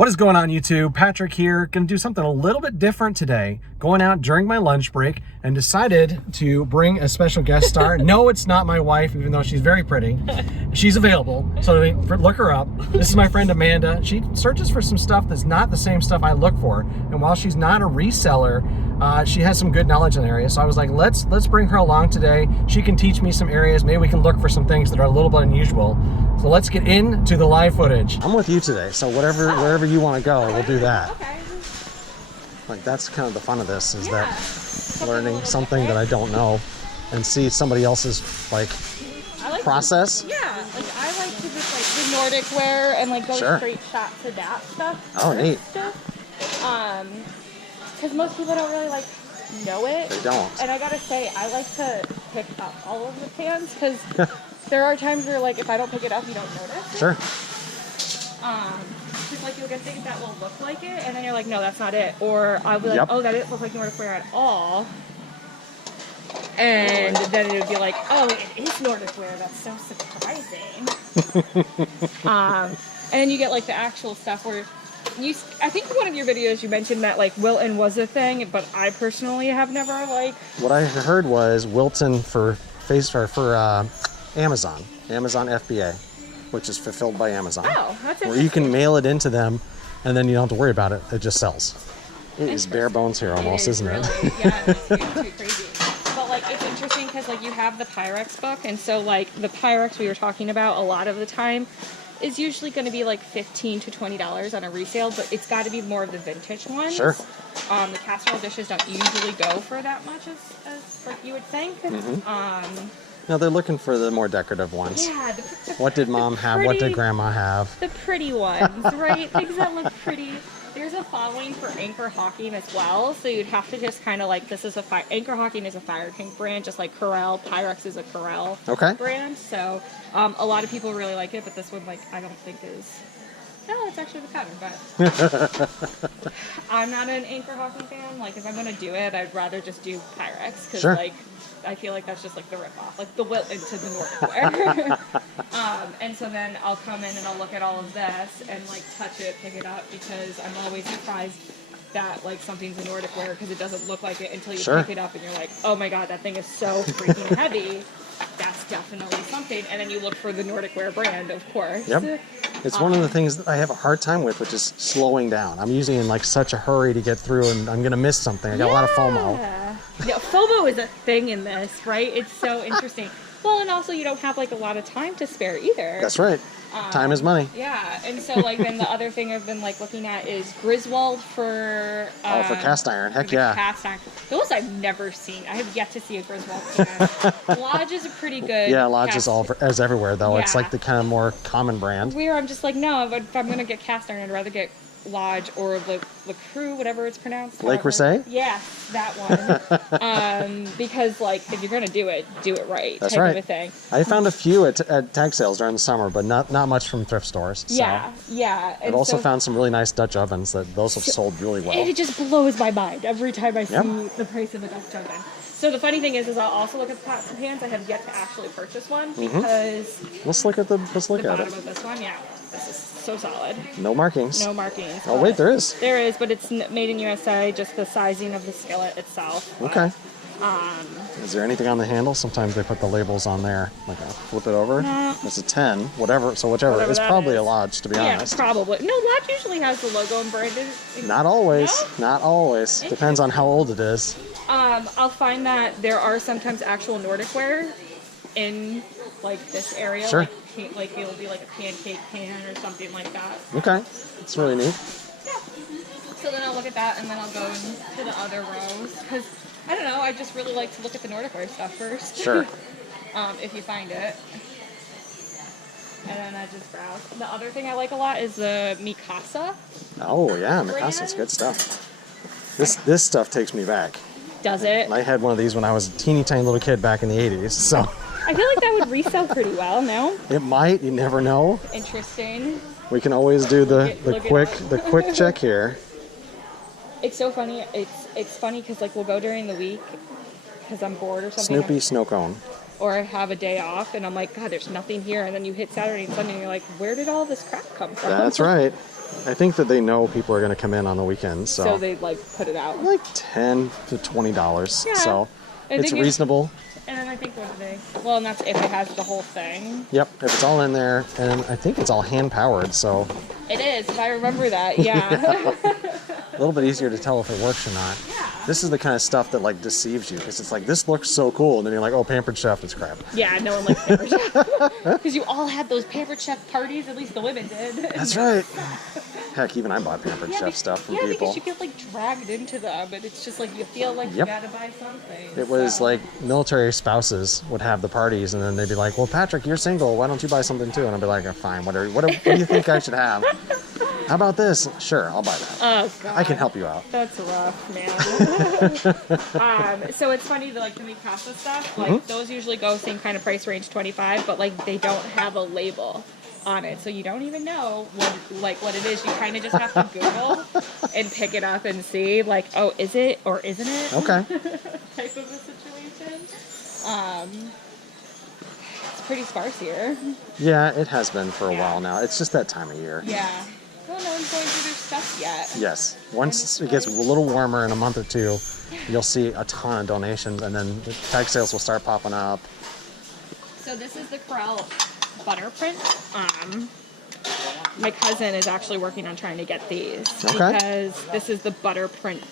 What is going on, YouTube? Patrick here. Gonna do something a little bit different today. Going out during my lunch break and decided to bring a special guest star. No, it's not my wife, even though she's very pretty. She's available, so look her up. This is my friend Amanda. She searches for some stuff that's not the same stuff I look for. And while she's not a reseller, she has some good knowledge in the area. So I was like, let's bring her along today. She can teach me some areas. Maybe we can look for some things that are a little bit unusual. So let's get into the live footage. I'm with you today, so wherever you want to go, we'll do that. Okay. Like, that's kind of the fun of this, is that learning something that I don't know and see somebody else's process. Yeah, like I like to just like the Nordic wear and like go straight shot to that stuff. Oh, neat. Because most people don't really like know it. They don't. And I gotta say, I like to pick up all of the pans because there are times where like if I don't pick it up, you don't notice. Sure. Because like you'll get things that will look like it, and then you're like, no, that's not it. Or I'll be like, oh, that didn't look like Nordic wear at all. And then it would be like, oh, it is Nordic wear. That's so surprising. And then you get like the actual stuff where I think in one of your videos you mentioned that like Wilton was a thing, but I personally have never like. What I heard was Wilton for Amazon FBA, which is fulfilled by Amazon. Oh, that's interesting. Where you can mail it into them, and then you don't have to worry about it. It just sells. It is bare bones here almost, isn't it? Yeah, it's too crazy. But like it's interesting because like you have the Pyrex book, and so like the Pyrex we were talking about a lot of the time is usually going to be like $15 to $20 on a resale, but it's got to be more of the vintage ones. Sure. The casserole dishes don't usually go for that much as like you would think. No, they're looking for the more decorative ones. Yeah. What did mom have? What did grandma have? The pretty ones, right? Things that look pretty. There's a following for Anchor Hawking as well, so you'd have to just kind of like, Anchor Hawking is a Fire King brand, just like Corel. Pyrex is a Corel brand, so a lot of people really like it, but this one, like, I don't think is... No, it's actually the pattern, but I'm not an Anchor Hawking fan. Like, if I'm going to do it, I'd rather just do Pyrex, because, like, I feel like that's just, like, the rip-off, like, the Wilton to the Nordic wear. And so then I'll come in and I'll look at all of this and, like, touch it, pick it up, because I'm always surprised that, like, something's a Nordic wear, because it doesn't look like it until you pick it up and you're like, oh my god, that thing is so freaking heavy. That's definitely something. And then you look for the Nordic wear brand, of course. Yep. It's one of the things that I have a hard time with, which is slowing down. I'm usually in like such a hurry to get through, and I'm going to miss something. I got a lot of FOMO. Yeah, FOMO is a thing in this, right? It's so interesting. Well, and also you don't have like a lot of time to spare either. That's right. Time is money. Yeah, and so like then the other thing I've been like looking at is Griswold for for cast iron. Heck yeah. Cast iron. Those I've never seen. I have yet to see a Griswold can. Lodge is a pretty good. Yeah, Lodge is everywhere though. Yeah. It's like the kind of more common brand. Where I'm just like, no, if I'm gonna get cast iron, I'd rather get Lodge or Le Creux, whatever it's pronounced. Le Creuset? Yes, that one. Because like if you're gonna do it right. That's type right. Of a thing. I found a few at tag sales during the summer, but not much from thrift stores. So. Yeah. I've also found some really nice Dutch ovens those have sold really well. And it just blows my mind every time I see the price of a Dutch oven. So the funny thing is I'll also look at the pots and pans. I have yet to actually purchase one because let's look at the bottom of this one. Yeah, this is so solid. No markings. No markings. Oh wait, there is. There is, but it's made in USA. Just the sizing of the skillet itself. Okay. Is there anything on the handle? Sometimes they put the labels on there. Like flip it over. No. It's a 10. Whatever. So whichever. It's probably a Lodge, to be honest. Yeah, probably. No, Lodge usually has the logo and branded. Not always. No? Not always. Depends on how old it is. I'll find that there are sometimes actual Nordic wear in like this area. Sure. Like it'll be like a pancake pan or something like that. Okay. It's really neat. Yeah. So then I'll look at that and then I'll go into the other rows because I don't know. I just really like to look at the Nordic wear stuff first. Sure. If you find it. And then I just browse. The other thing I like a lot is the Mikasa. Oh yeah, Mikasa's good stuff. This stuff takes me back. Does it? I had one of these when I was a teeny tiny little kid back in the 80s, so. I feel like that would resell pretty well, no? It might, you never know. Interesting. We can always do the quick check here. It's so funny. It's funny because like we'll go during the week because I'm bored or something. Snoopy snow cone. Or I have a day off and I'm like, God, there's nothing here. And then you hit Saturday and Sunday and you're like, where did all this crap come from? That's right. I think that they know people are going to come in on the weekends, So they like put it out. like $10 to $20. Yeah. So I it's think reasonable. And then I think what do they? Well, and that's if it has the whole thing. Yep, if it's all in there, and I think it's all hand powered, so It is, if I remember that, yeah. a little bit easier to tell if it works or not. Yeah. This is the kind of stuff that like deceives you, because it's like, this looks so cool, and then you're like, oh, Pampered Chef is crap. Yeah, no one likes Pampered Chef. Because you all had those Pampered Chef parties, at least the women did. That's right. Heck, even I bought Pampered Chef stuff from people. Because you get like dragged into them, and it's just like you feel like you gotta buy something. It was like military spouses would have the parties, and then they'd be like, well, Patrick, you're single, why don't you buy something too? And I'd be like, oh, fine, what do you think I should have? How about this? Sure, I'll buy that. Oh, God. I can help you out. That's rough, man. So it's funny that like the meat pasta stuff, like those usually go same kind of price range, 25, but like they don't have a label on it, so you don't even know what it is. You kind of just have to Google and pick it up and see, like, oh, is it or isn't it? Okay. Type of a situation. It's pretty sparse here. Yeah, it has been for a while now. It's just that time of year. Yeah. Well, no one's going through their stuff yet. Yes. Once it gets a little warmer in a month or two, you'll see a ton of donations, and then the tag sales will start popping up. So this is the Corral butter print. My cousin is actually working on trying to get these because this is the butter print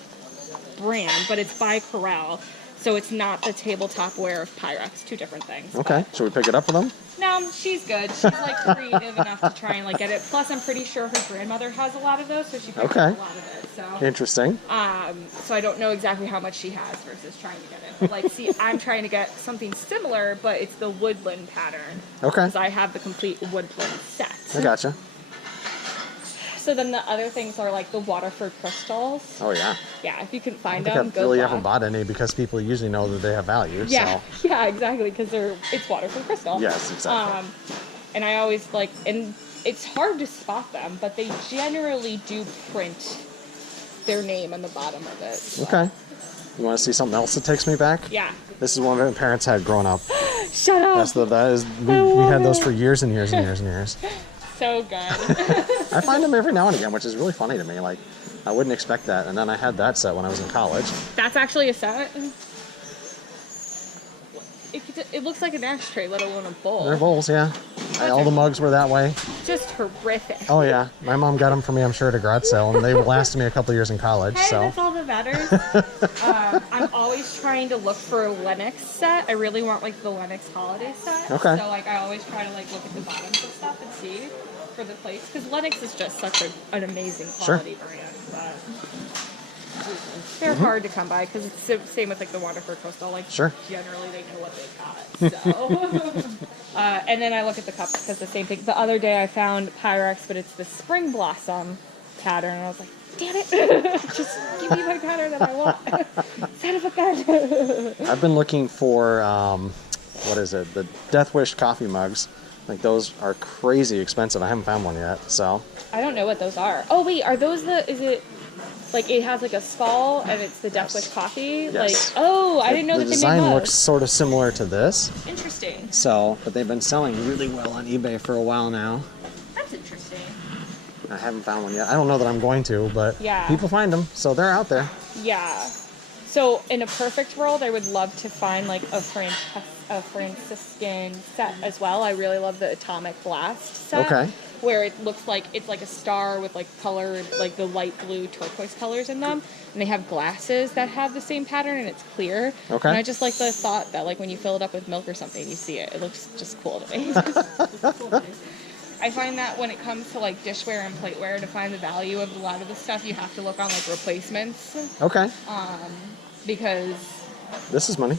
brand, but it's by Corral, so it's not the tabletop wear of Pyrex. Two different things. Okay. Should we pick it up for them? No, she's good. She's like creative enough to try and like get it. Plus, I'm pretty sure her grandmother has a lot of those, so she picked up a lot of it. So Interesting. so I don't know exactly how much she has versus trying to get it. But like, see, I'm trying to get something similar, but it's the woodland pattern. Okay. Because I have the complete woodland set. I gotcha. So then the other things are like the Waterford crystals. Oh yeah. Yeah, if you can find I them, think I really haven't bought any because people usually know that they have value. Yeah, So. yeah, exactly, because it's Waterford crystal. Yes, exactly. And I always like, and it's hard to spot them, but they generally do print their name on the bottom of it. So. Okay. You want to see something else that takes me back? Yeah. This is one my parents had growing up. Shut up. We had those for years and years and years and years. So good. I find them every now and again, which is really funny to me. Like, I wouldn't expect that. And then I had that set when I was in college. That's actually a set? It looks like an ashtray, let alone a bowl. They're bowls, yeah. All the mugs were that way. Just horrific. Oh, yeah. My mom got them for me, I'm sure, at a garage sale. And they lasted me a couple years in college. Hey, so. that's all that matters. I'm always trying to look for a Lennox set. I really want like the Lennox holiday set. Okay. So like I always try to like look at the bottoms of stuff and see for the plates, because Lennox is just such an amazing quality brand. But they're hard to come by because it's the same with like the Waterford Coastal. Like generally they know what they've got. So. And then I look at the cups because the same thing. The other day I found Pyrex, but it's the Spring Blossom pattern, and I was like, damn it, just give me my pattern that I want. Son of a gun. I've been looking for, what is it, the Death Wish coffee mugs. Like, those are crazy expensive. I haven't found one yet, so. I don't know what those are. Oh, wait, are those is it, like, it has like a skull and it's the Death Wish coffee? Yes. Like, oh, I didn't know that they made those. The design looks sort of similar to this. Interesting. So, but they've been selling really well on eBay for a while now. That's interesting. I haven't found one yet. I don't know that I'm going to, but people find them, so they're out there. Yeah. So in a perfect world, I would love to find like a Franciscan set as well. I really love the Atomic Blast set. Okay. Where it looks like it's like a star with like colored, like the light blue turquoise colors in them. And they have glasses that have the same pattern and it's clear. Okay. And I just like the thought that like when you fill it up with milk or something, you see it. It looks just cool to me. I find that when it comes to like dishware and plateware, to find the value of a lot of the stuff, you have to look on like replacements. Okay. Because this is money.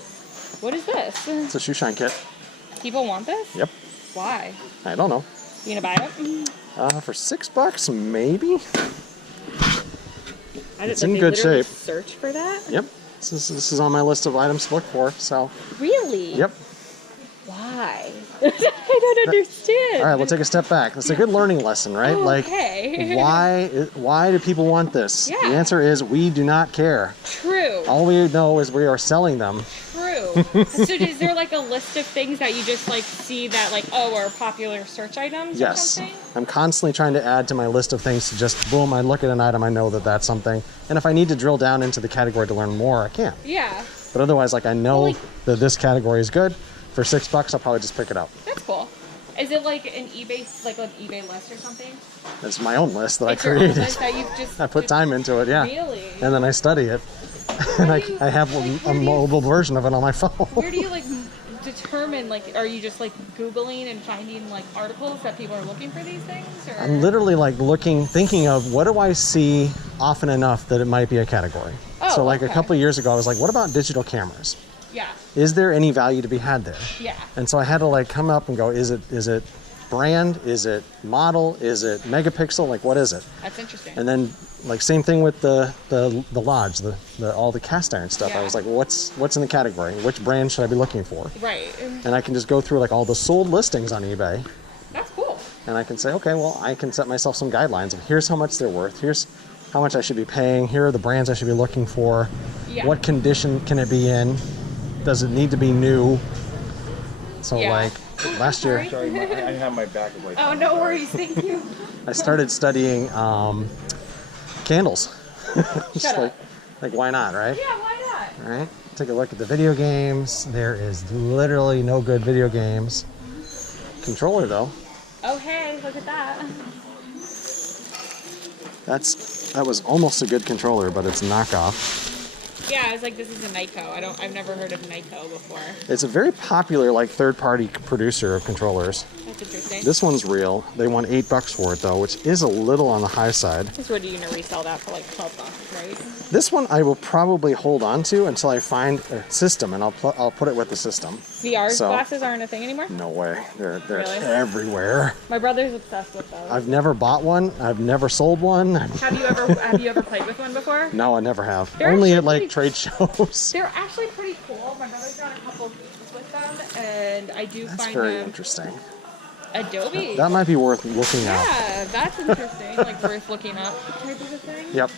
What is this? It's a shoe shine kit. People want this? Yep. Why? I don't know. You gonna buy it? For $6, maybe. It's in they good shape. Search for that? Yep. This is on my list of items to look for. So. Really? Yep. Why? I don't understand. All right, we'll take a step back. It's a good learning lesson, right? Okay. Like, why do people want this? Yeah. The answer is we do not care. True. All we know is we are selling them. True. So is there like a list of things that you just like see that like, oh, are popular search items or Yes. something? I'm constantly trying to add to my list of things to just, boom, I look at an item, I know that that's something. And if I need to drill down into the category to learn more, I can. Yeah. But otherwise, like I know Well, that this category is good. For $6, I'll probably just pick it up. That's cool. Is it like an eBay list or something? It's my own list that It's I your own created. list that you've just I put time into it, yeah. Really? And then I study it. And I have a mobile version of it on my phone. Where do you like determine, like, are you just like Googling and finding like articles that people are looking for these things? Or? I'm literally like thinking of what do I see often enough that it might be a category. Oh, so like okay. a couple of years ago, I was like, what about digital cameras? Yeah. Is there any value to be had there? Yeah. And so I had to like come up and go, is it brand? Is it model? Is it megapixel? Like, what is it? That's interesting. And then like same thing with the lodge, the all the cast iron stuff. I Yeah. was like, what's in the category? Which brand should I be looking for? Right. And I can just go through like all the sold listings on eBay, That's cool. and I can say, okay, well, I can set myself some guidelines of here's how much they're worth, here's how much I should be paying, here are the brands I should be looking for, Yeah. what condition can it be in, does it need to be new? So Yeah. like last year, Sorry. Sorry, I have my back of like. Oh, no worries. Thank you. I started studying candles. Just Shut like, up. like why not, right? Yeah, why not? All right, take a look at the video games. There is literally no good video games. Controller though, Oh, hey, look at that. that was almost a good controller, but it's knockoff. Yeah, I was like, this is a Nyko. I've never heard of Nyko before. It's a very popular like third-party producer of controllers. That's interesting. This one's real. They want $8 for it though, which is a little on the high side. This is what you're gonna resell that for like $12, right? This one I will probably hold on to until I find a system, and I'll put it with the system. VR So- glasses aren't a thing anymore? No way, they're Really? everywhere. My brother's obsessed with those. I've never bought one. I've never sold one. Have you ever played with one before? No, I never have. They're Only at actually like pretty- trade shows. They're actually pretty cool. My brother's got a couple of games with them, and I do That's find very them interesting. Adobe. That might be worth looking at. Yeah, that's interesting. Like worth looking up type of a thing. Yep.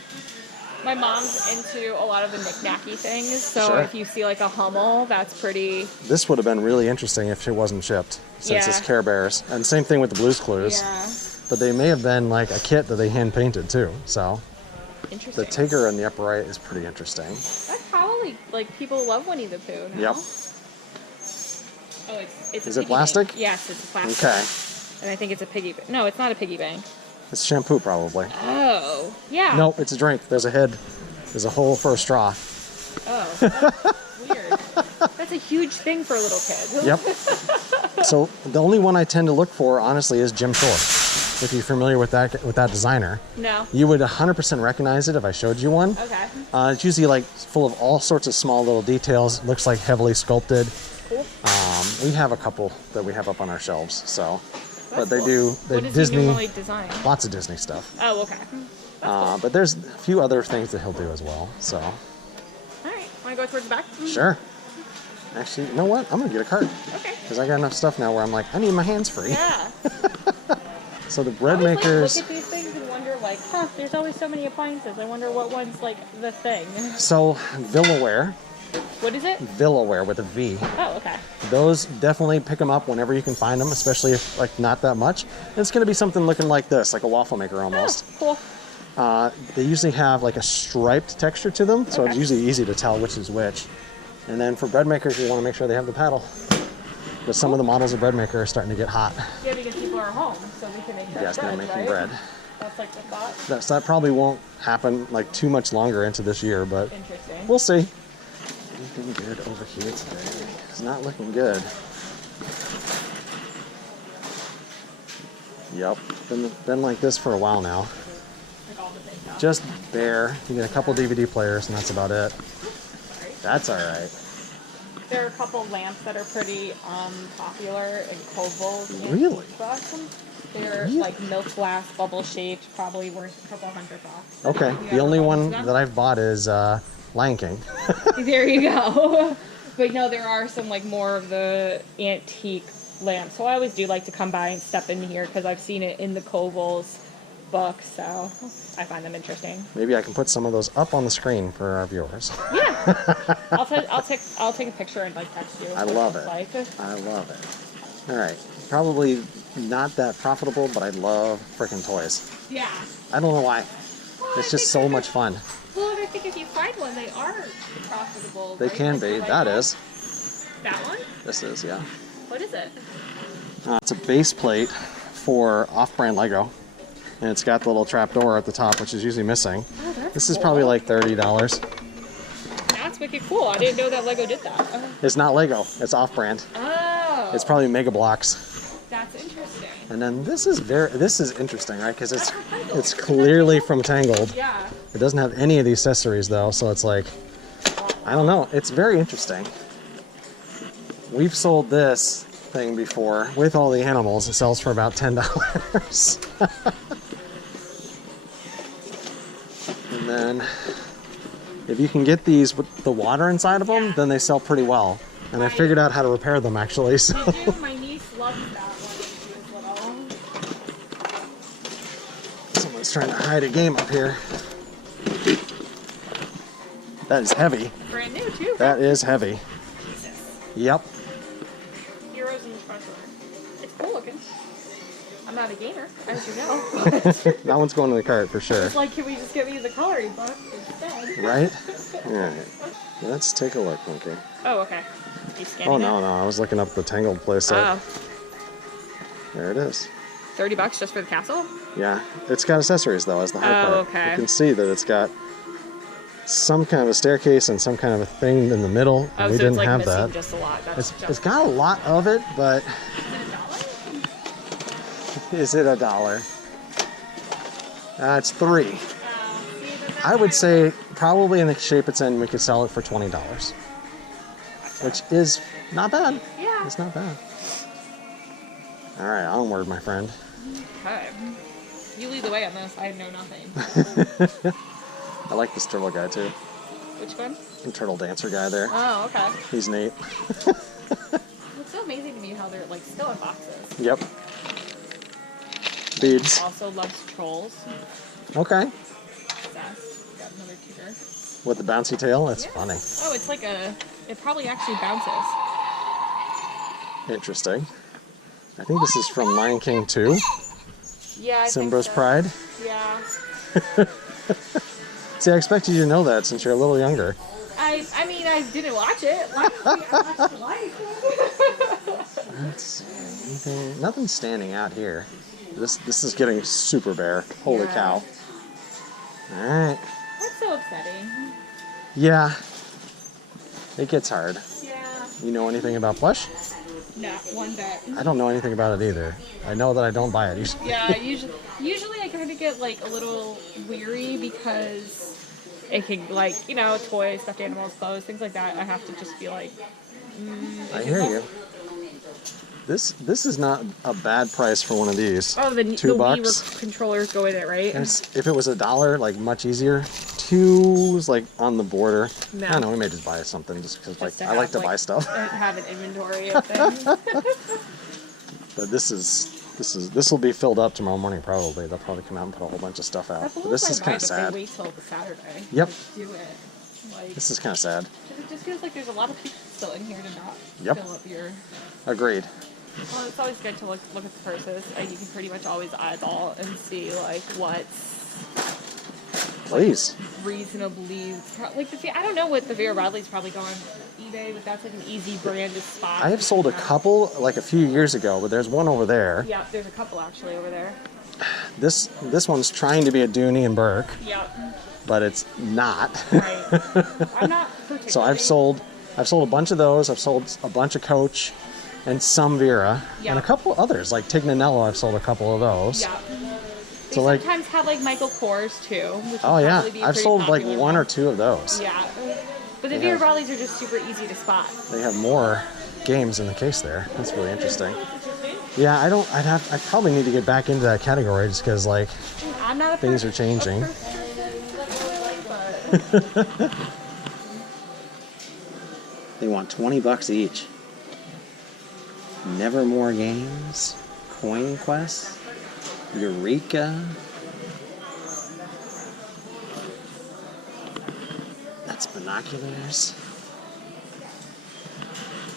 My mom's into a lot of the knick-knacky things, so Sure. if you see like a Hummel, that's pretty. This would have been really interesting if it wasn't shipped, since it's Yeah. Care Bears. And same thing with the Blues Clues. Yeah, But they may have been like a kit that they hand painted too. So interesting. the Tigger in the upper right is pretty interesting. That's probably like people love Winnie the Pooh. No? Yep. Oh, it's. Is a it piggy plastic? bank. Yes, it's plastic. Okay. And I think it's a piggy. No, it's not a piggy bank. It's shampoo probably. Oh, yeah. No, it's a drink. There's a head. There's a hole for a straw. Oh, that's weird. That's a huge thing for a little kid. Yep. So the only one I tend to look for, honestly, is Jim Thorpe. If you're familiar with that designer, No. you would 100% recognize it if I showed you one. Okay. It's usually like full of all sorts of small little details. Looks like heavily sculpted. Cool. We have a couple that we have up on our shelves. So, but That's they cool. do What does Disney, he normally design? lots of Disney stuff. Oh, okay. But there's a few other things that he'll do as well. So, All right. Want to go towards the back? sure. Actually, you know what? I'm gonna get a cart Okay. because I got enough stuff now where I'm like, I need my hands free. Yeah. So the bread I always, makers. Like, look at these things and wonder, like, there's always so many appliances. I wonder what one's like the thing. So Villaware What is it? Villaware with a V. Oh, okay. Those definitely pick them up whenever you can find them, especially if like not that much. And it's gonna be something looking like this, like a waffle maker almost. Oh, cool. They usually have like a striped texture to them, so it's Okay. usually easy to tell which is which. And then for bread makers, you want to make sure they have the paddle. Because some of the models of bread maker are starting to get hot. Yeah, because people are home, so we can make Yes, they're bread, making right? bread. That's like the thought. That probably won't happen like too much longer into this year, but Interesting. we'll see. Anything good over here today? It's not looking good. Yep, been like this for a while now. Like all the big stuff. Just bare. You get a couple DVD players, and that's about it. That's all right. There are a couple lamps that are pretty popular in Koval. Really? They're Really? like milk glass, bubble shaped, probably worth a couple $100. Okay, You the ever only run one into them? that I've bought is Lion King. There you go. But no, there are some like more of the antique lamps. So I always do like to come by and step in here because I've seen it in the Kovals books, so I find them interesting. Maybe I can put some of those up on the screen for our viewers. Yeah. I'll take a picture and like text you. I love it. Like. I love it. All right. Probably not that profitable, but I love freaking toys. Yeah. I don't know why. Well, It's just so much fun. Well, I think if you find one, they are profitable. They right? can Like, be. like That is. That one? This is, yeah. What is it? It's a base plate for off-brand Lego. And it's got the little trap door at the top, which is usually missing. Oh, that's This is cool. probably like $30. That's wicked cool. I didn't know that Lego did that. It's not Lego. It's off-brand. Oh. It's probably Mega Blocks. That's interesting. And then this is interesting, right? Because it's clearly from Tangled. Yeah. It doesn't have any of the accessories though, so it's like, I don't know. It's very interesting. We've sold this thing before with all the animals. It sells for about $10. And then if you can get these with the water inside of them, then they sell pretty well. And I figured out how to repair them actually. So. Me too. My niece loves that one when she was little. Someone's trying to hide a game up here. That is heavy. Brand new too. That is heavy. Jesus. Yep. Heroes in the Treasure. It's cool looking. I'm not a gamer, as you know. That one's going in the cart for sure. It's like, can we just get me the coloring book instead? Right? Alright. Let's take a look, Monkey. Oh, okay. You scanning Oh, no, no. I was looking up the Tangled playset. Oh. There it is. $30 just for the castle? Yeah. It's got accessories, though, as the hard part. Okay. You can see that it's got some kind of a staircase and some kind of a thing in the middle. Oh, And we so didn't it's like have missing that. just a lot. That's It's got a lot of it, but is it $1? It's $3. I would say probably in the shape it's in, we could sell it for $20, which is not bad. Yeah. It's not bad. All right, onward, my friend. Okay. You lead the way on this. I know nothing. I like this turtle guy too. Which one? The turtle dancer guy there. Oh, okay. He's neat. It's so amazing to me how they're like still in boxes. Yep. Beads. Also loves trolls. Okay. Obsessed. Got another tutor. With the bouncy tail, that's funny. Oh, it's like it probably actually bounces. Interesting. I think this is from Lion King 2. Yeah, I Simba's think so. Pride. Yeah. See, I expected you to know that since you're a little younger. I mean, I didn't watch it. I watched Life. Let's see. Anything? Nothing's standing out here. This is getting super bare. Holy Yeah. cow. Alright. That's so upsetting. Yeah. It gets hard. Yeah. You know anything about plush? No, one bit. I don't know anything about it either. I know that I don't buy it usually. Yeah, usually I kind of get like a little weary because it can like, you know, toys, stuffed animals, clothes, things like that. I have to just be like, I hear you. This is not a bad price for one of these. oh, the $2. Wii controllers go in it, right? If it was $1, like much easier. $2 is like on the border. No. I don't know. We may just buy something just because like to I like have, to buy stuff. Have an inventory of things. But this will be filled up tomorrow morning probably. They'll probably come out and put a whole bunch of stuff out. That But blows this is my kind mind of if they sad. wait till the Saturday. Yep. To do it. Like, This is kind of sad. it just feels like there's a lot of people still in here to not Yep. fill up your. Agreed. Well, it's always good to look at the purses. You can pretty much always eyeball and see like what's Please. reasonably like I don't know what the Vera Bradley's probably going on eBay, but that's like an easy brand to spot. I have sold a couple like a few years ago, but there's one over there. Yeah, there's a couple actually over there. This one's trying to be a Dooney and Burke, Yeah. but it's not. Right. I'm not particularly. So I've sold a bunch of those. I've sold a bunch of Coach and some Vera Yeah. and a couple others like Tignanello. I've sold a couple of those. Yeah. They So, like- sometimes have like Michael Kors too. Which Oh would yeah, probably be a I've pretty sold like popular one or two of those. Yeah. But the They Vera have- Bradleys are just super easy to spot. They have more games in the case there. That's really interesting. Yeah, I probably need to get back into that category just because like I'm not a things are changing. But They want $20 each. Nevermore Games, Coin Quest, Eureka, It's binoculars.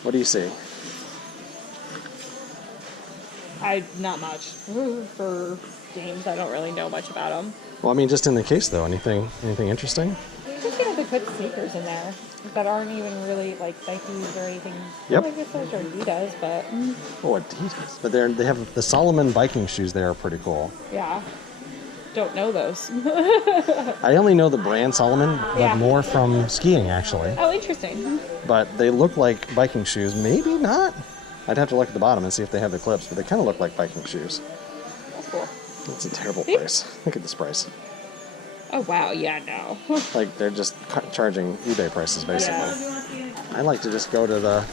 What do you see? Not much for games. I don't really know much about them. Well, I mean, just in the case though, anything interesting? Just gonna put sneakers in there that aren't even really like Nikes or anything. Yep. Well, I guess those are Adidas, but Oh, Adidas. But they have the Solomon biking shoes there are pretty cool. yeah, don't know those. I only know the brand Solomon, but Yeah. more from skiing actually. Oh, interesting. But they look like biking shoes, maybe not. I'd have to look at the bottom and see if they have the clips, but they kind of look like biking shoes. That's cool. That's a terrible price. Look at this price. Oh wow, yeah, no. Like they're just charging eBay prices basically. Yeah. I like to just go to the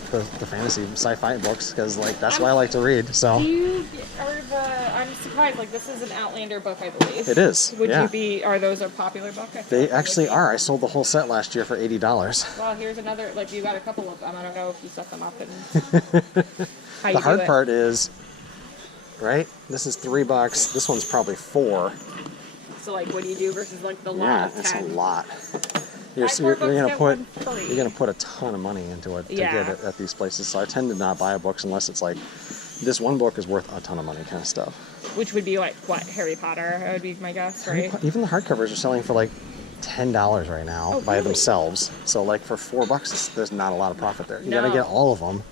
fantasy sci-fi books because like that's what I like to read. So I'm surprised. Like this is an Outlander book, I believe. it is. Would yeah. you be? Are those a popular book? I feel They like they actually would be. are. I sold the whole set last year for $80. Well, here's another. Like you got a couple of them. I don't know if you set them up and how you The hard do it. part is, right? This is $3. This one's probably $4. So like, what do you do versus like the lot Yeah, of it's a 10? lot. Buy four books, get one free. You're gonna put a ton of money into it to Yeah. get it at these places. So I tend to not buy books unless it's like this one book is worth a ton of money kind of stuff. Which would be like what, Harry Potter? That would be my guess, right? Even the hardcovers are selling for like $10 right now Oh, by really? themselves. So like for $4, there's not a lot of profit there. You No. gotta get all of them.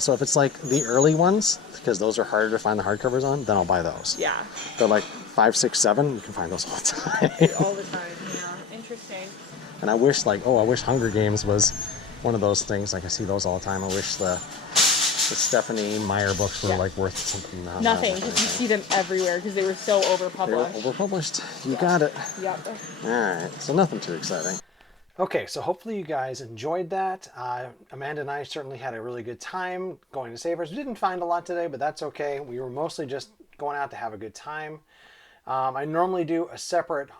So if it's like the early ones, because those are harder to find the hardcovers on, then I'll buy those. Yeah. But like 5, 6, 7, you can find those all the time. All the time. Yeah. Interesting. And I wish I wish Hunger Games was one of those things. Like I see those all the time. I wish the Stephanie Meyer books were Yeah. like worth something. No, Nothing, not because you anything. see them everywhere because they were so They were overpublished. overpublished. You got it. Yep. All right. So nothing too exciting. Okay, so hopefully you guys enjoyed that. Amanda and I certainly had a really good time going to Savers. We didn't find a lot today, but that's okay. We were mostly just going out to have a good time. I normally do a separate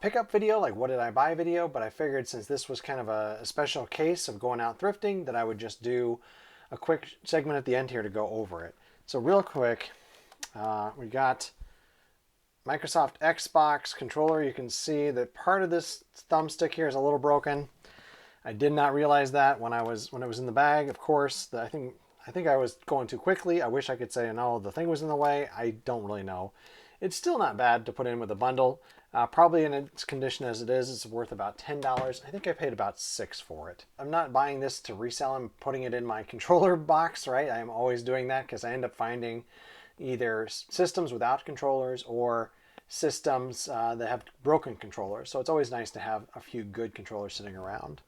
pickup video, like what did I buy video, but I figured since this was kind of a special case of going out thrifting that I would just do a quick segment at the end here to go over it. So real quick, we got Microsoft Xbox controller. You can see that part of this thumbstick here is a little broken. I did not realize that when it was in the bag. Of course, I think I was going too quickly. I wish I could say no, the thing was in the way. I don't really know. It's still not bad to put in with a bundle. Probably in its condition as it is, it's worth about $10. I think I paid about $6 for it. I'm not buying this to resell. I'm putting it in my controller box, right? I'm always doing that because I end up finding either systems without controllers or systems that have broken controllers. So it's always nice to have a few good controllers sitting around.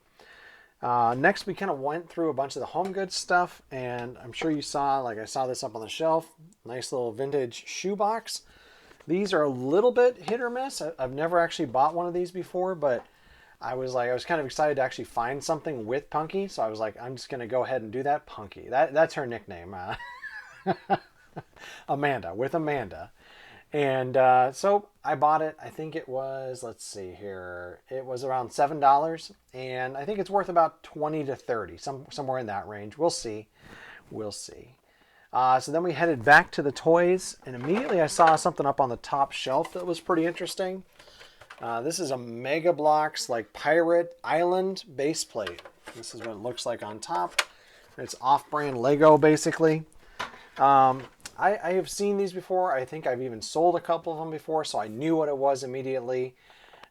Next, we kind of went through a bunch of the home goods stuff, and I'm sure you saw, like I saw this up on the shelf, nice little vintage shoe box. These are a little bit hit or miss. I've never actually bought one of these before, but I was kind of excited to actually find something with Punky, so I was like, I'm just going to go ahead and do that. Punky. That's her nickname. Amanda, with Amanda. And so I bought it. I think it was, let's see here, it was around $7, and I think it's worth about 20 to 30, somewhere in that range. We'll see. We'll see. So then we headed back to the toys, and immediately I saw something up on the top shelf that was pretty interesting. This is a Mega Bloks like Pirate Island base plate. This is what it looks like on top. It's off-brand Lego, basically. I have seen these before. I think I've even sold a couple of them before, so I knew what it was immediately.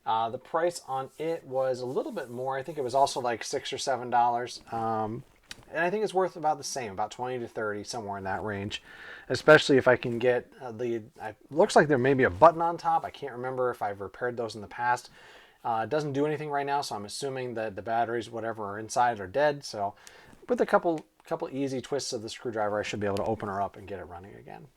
The price on it was a little bit more. I think it was also like $6 or $7. And I think it's worth about the same, about 20 to 30, somewhere in that range. Especially if I can get it looks like there may be a button on top. I can't remember if I've repaired those in the past. It doesn't do anything right now, so I'm assuming that the batteries, whatever are inside, are dead. So with a couple easy twists of the screwdriver, I should be able to open her up and get it running again.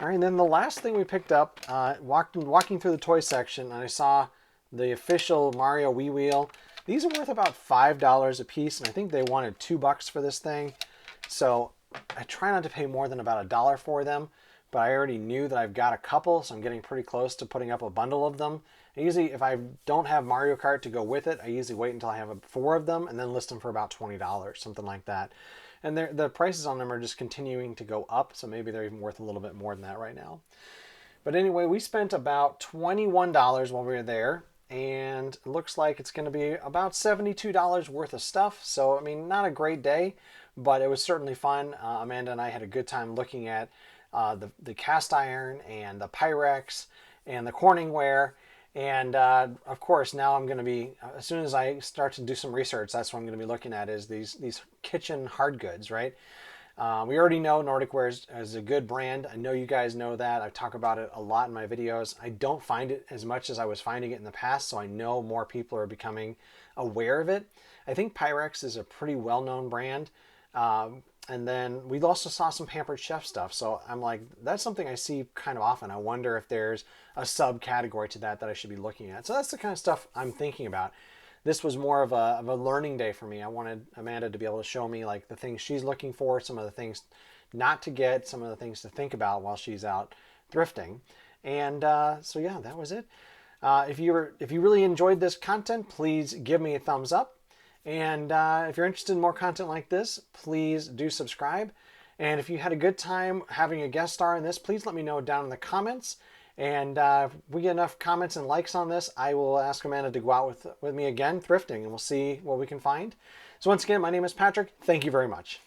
All right, and then the last thing we picked up, walking through the toy section, and I saw the official Mario Wii Wheel. These are worth about $5 a piece, and I think they wanted $2 for this thing. So I try not to pay more than about $1 for them, but I already knew that I've got a couple, so I'm getting pretty close to putting up a bundle of them. I usually, if I don't have Mario Kart to go with it, I usually wait until I have 4 of them and then list them for about $20, something like that. And the prices on them are just continuing to go up, so maybe they're even worth a little bit more than that right now. But anyway, we spent about $21 while we were there. and it looks like it's going to be about $72 worth of stuff. So, I mean, not a great day, but it was certainly fun. Amanda and I had a good time looking at the cast iron and the Pyrex and the Corningware. And of course, now I'm going to be, as soon as I start to do some research, that's what I'm going to be looking at is these kitchen hard goods, right? We already know Nordic Ware is a good brand. I know you guys know that. I talk about it a lot in my videos. I don't find it as much as I was finding it in the past, so I know more people are becoming aware of it. I think Pyrex is a pretty well-known brand. And then we also saw some Pampered Chef stuff. So I'm like, that's something I see kind of often. I wonder if there's a subcategory to that I should be looking at. So that's the kind of stuff I'm thinking about. This was more of a learning day for me. I wanted Amanda to be able to show me like the things she's looking for, some of the things not to get, some of the things to think about while she's out thrifting. And so yeah, that was it. If you really enjoyed this content, please give me a thumbs up. And if you're interested in more content like this, please do subscribe. And if you had a good time having a guest star in this, please let me know down in the comments. And if we get enough comments and likes on this, I will ask Amanda to go out with me again thrifting, and we'll see what we can find. So once again, my name is Patrick. Thank you very much.